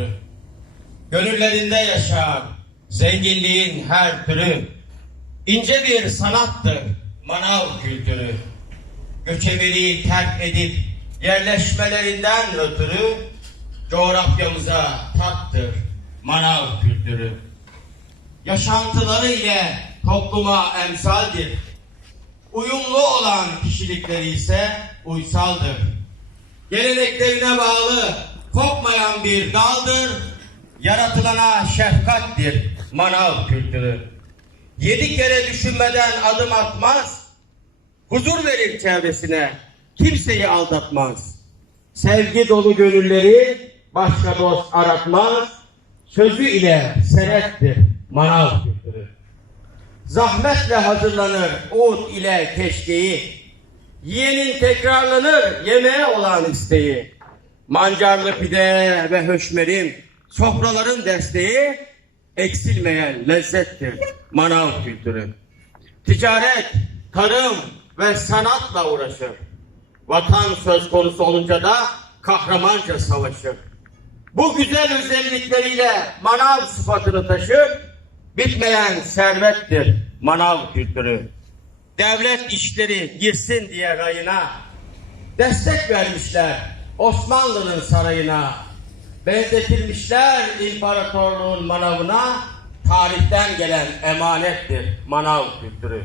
kültürü. Gönüllerinde yaşar zenginliğin her türü. İnce bir sanattır manav kültürü. Göçebeliği terk edip yerleşmelerinden ötürü coğrafyamıza tattır manav kültürü. Yaşantıları ile topluma emsaldir. Uyumlu olan kişilikleri ise uysaldır. Geleneklerine bağlı kopmayan bir daldır. Yaratılana şefkattir manav kültürü. Yedi kere düşünmeden adım atmaz. Huzur verir çevresine. Kimseyi aldatmaz. Sevgi dolu gönülleri başka dost aratmaz. Sözü ile senettir manav kültürü. Zahmetle hazırlanır ut ile keşkeği. Yiyenin tekrarlanır yemeğe olan isteği. Mancarlı pide ve höşmerim sofraların desteği eksilmeyen lezzettir manav kültürü. Ticaret, tarım ve sanatla uğraşır. Vatan söz konusu olunca da kahramanca savaşır. Bu güzel özellikleriyle manav sıfatını taşır, bitmeyen servettir manav kültürü. Devlet işleri girsin diye rayına, destek vermişler Osmanlı'nın sarayına, benzetilmişler imparatorluğun manavına, tarihten gelen emanettir manav kültürü.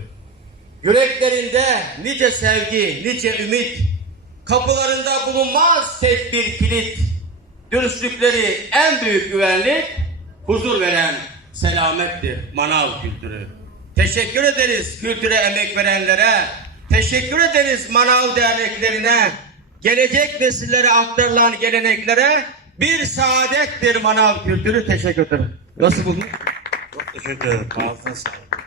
Yüreklerinde nice sevgi, nice ümit, kapılarında bulunmaz tek bir kilit, dürüstlükleri en büyük güvenlik, huzur veren selamettir manav kültürü. Teşekkür ederiz kültüre emek verenlere, teşekkür ederiz manav derneklerine, gelecek nesillere aktarılan geleneklere bir saadettir manav kültürü. Teşekkür ederim. Nasıl buldun? Çok teşekkür ederim. Ağzına sağlık.